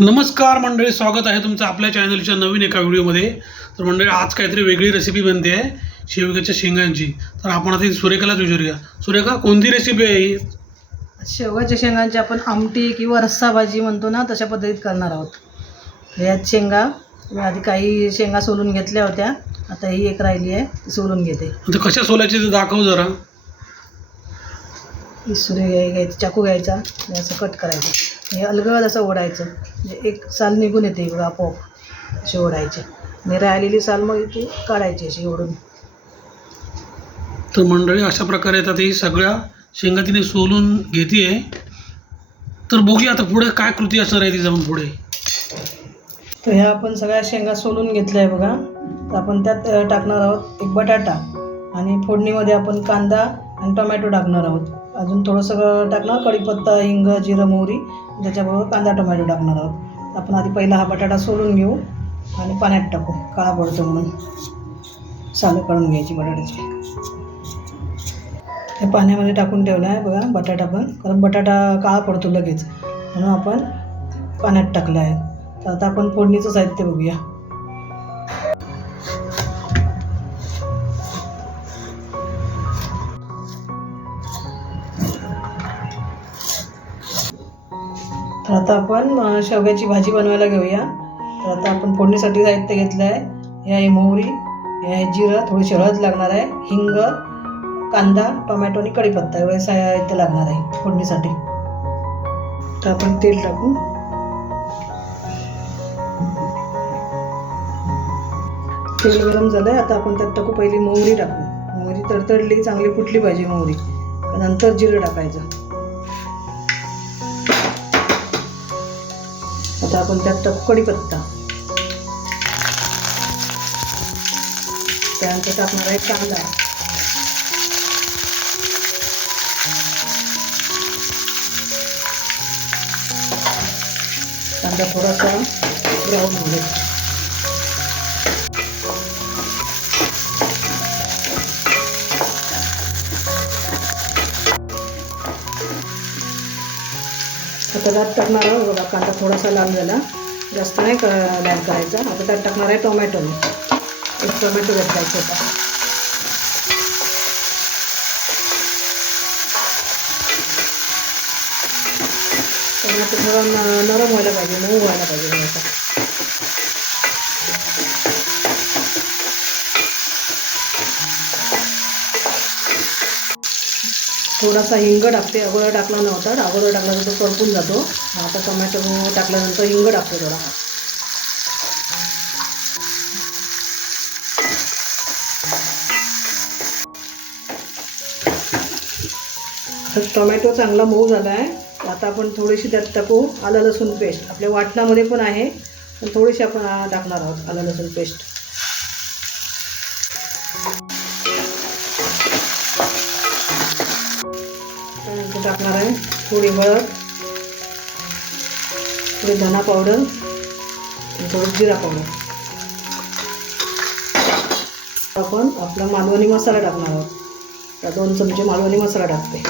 नमस्कार मंडळी स्वागत आहे तुमचं आपल्या चॅनलच्या नवीन एका व्हिडिओमध्ये. तर मंडळी आज काहीतरी वेगळी रेसिपी बनते आहे शेवग्याच्या शेंगांची. तर आपण आता ही सुरेखालाच विचारूया. सुरेखा कोणती रेसिपी आहे ही? शेवगाच्या शेंगांची आपण आमटी किंवा रस्सा भाजी म्हणतो ना तशा पद्धतीत करणार आहोत. यात शेंगा आधी काही शेंगा सोलून घेतल्या होत्या आता ही एक राहिली आहे ती सोलून घेते. आता कशा सोलायची ते दाखव जरा. ही सुरे घ्याय घ्यायची चाकू घ्यायचा असं कट करायचं. हे अलगद असं ओढायचं. म्हणजे एक साल निघून येते बघा आपोआप अशी ओढायची. आणि राहिलेली साल मग ती काढायची अशी ओढून. तर मंडळी अशा प्रकारे आता ही सगळ्या शेंगा तिने सोलून घेते आहे तर बघूया आता पुढे काय कृती असणार आहे ती जाऊन पुढे. तर ह्या आपण सगळ्या शेंगा सोलून घेतल्या आहे बघा. तर आपण त्यात टाकणार आहोत एक बटाटा आणि फोडणीमध्ये आपण कांदा आणि टोमॅटो टाकणार आहोत. अजून थोडंसं टाकणार कढीपत्ता हिंग जिरं मोहरी त्याच्याबरोबर कांदा टोमॅटो टाकणार आहोत. आपण आधी पहिला हा बटाटा सोलून घेऊ आणि पाण्यात टाकू. काळा पडतो म्हणून. सालं काढून घ्यायची बटाट्याची. हे पाण्यामध्ये टाकून ठेवला आहे बघा बटाटा पण. कारण बटाटा काळा पडतो लगेच. म्हणून आपण पाण्यात टाकला आहे. तर आता आपण फोडणीचं साहित्य बघूया. तर आता आपण शेवग्याची भाजी बनवायला घेऊया. तर आता आपण फोडणीसाठी साहित्य घेतलं आहे हे आहे मोहरी हे आहे जिरं थोडीशी हळद लागणार आहे हिंग कांदा टोमॅटो आणि कढीपत्ता एवढे साहित्य लागणार आहे फोडणीसाठी. तर आपण तेल टाकू. तेल गरम झालं आहे आता आपण त्यात टाकू पहिली मोहरी टाकू. मोहरी तडतडली चांगली फुटली पाहिजे मोहरी. नंतर जिरं टाकायचं. आता आपण त्यात टाकू कढीपत्ता. त्यानंतर टाकणार आहे कांदा. कांदा थोडासा ब्राऊन होईल. आता त्यात टाकणार आहोत बघा कांदा थोडासा लाल झाला. जास्त नाही क लाल करायचा. आता त्यात टाकणार आहे टोमॅटो. एक टोमॅटो घालायचा होता. टोमॅटो थोडा न- नरम व्हायला पाहिजे मऊ व्हायला पाहिजे थोडासा. थोडासा हिंग टाकते अगोदर टाकला नव्हता अगोदर टाकला तर तो करपून जातो आता टोमॅटो टाकल्यानंतर हिंग टाकतो थोडा तर टोमॅटो चांगला मऊ झाला आहे आता आपण थोडीशी त्यात टाकू आलं लसूण पेस्ट आपल्या वाटणामध्ये पण आहे पण थोडीशी आपण टाकणार आहोत आलं लसूण पेस्ट थोडी हळद थोडी धना पावडर आणि जिरा पावडर आपण आपला मालवणी मसाला टाकणार आहोत. त्या दोन चमचे मालवणी मसाला टाकते.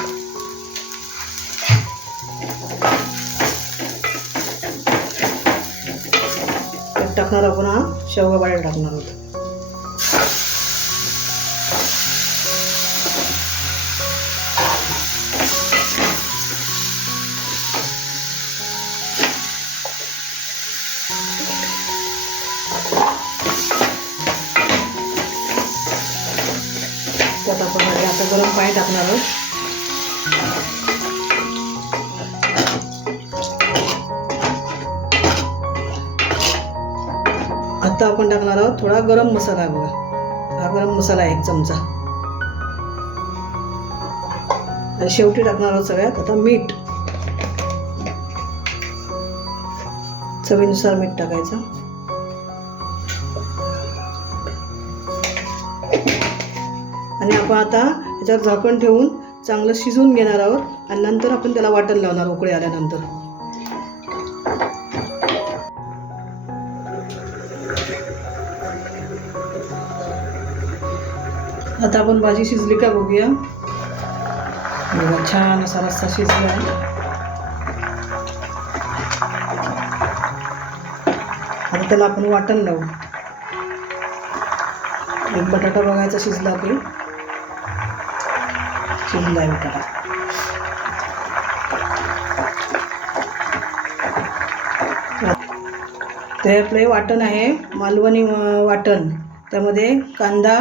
त्यात टाकणार आपण हा शेवगा बाहेर टाकणार आहोत. आपण आता गरम पाणी टाकणार आहोत. आता आपण टाकणार आहोत थोडा गरम मसाला बघा. हा गरम मसाला आहे एक चमचा. आणि शेवटी टाकणार आहोत सगळ्यात आता मीठ. चवीनुसार मीठ टाकायचं. आपण आता ह्याच्यावर झाकण ठेवून चांगलं शिजवून घेणार आहोत आणि नंतर आपण त्याला वाटण लावणार उकळे आल्यानंतर. आता आपण भाजी शिजली का बघूया. बघा छान असा रस्सा शिजला आहे. आता त्याला आपण वाटण लावू. एक बटाटा बघायचा शिजला की. शिजला आहे ते आपले वाटण आहे मालवणी वाटण. त्यामध्ये कांदा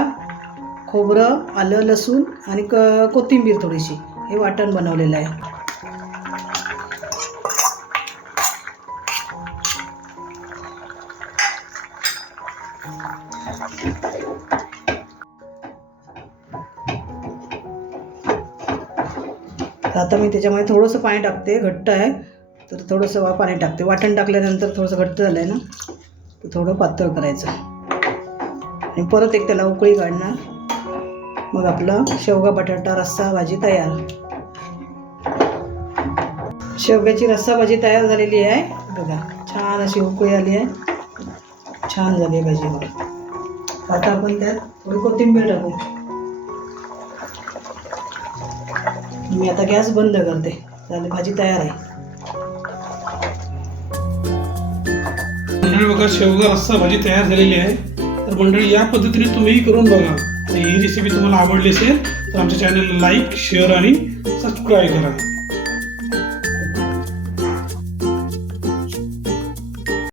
खोबरं आलं लसूण आणि क कोथिंबीर थोडीशी. हे वाटण बनवलेलं आहे. तर आता मी त्याच्यामध्ये थोडंसं पाणी टाकते घट्ट आहे. तर थोडंसं वा- पाणी टाकते. वाटण टाकल्यानंतर थोडंसं घट्ट झालं आहे ना तर थोडं पातळ करायचं. आणि परत एक त्याला उकळी काढणार. मग आपलं शेवगा बटाटा रस्सा भाजी तयार. शेवग्याची रस्सा भाजी तयार झालेली आहे. बघा छान अशी उकळी आली आहे. छान झाली आहे भाजी आता आपण त्यात थोडी कोथिंबीर टाकू. मी आता गॅस बंद करते. झाली भाजी तयार आहे. मंडळी बघा शेवगा रस्सा भाजी तयार झालेली आहे. तर मंडळी या पद्धतीने तुम्हीही करून बघा. आणि ही रेसिपी तुम्हाला आवडली असेल तर आमच्या चॅनलला लाईक शेअर आणि सबस्क्राईब करा.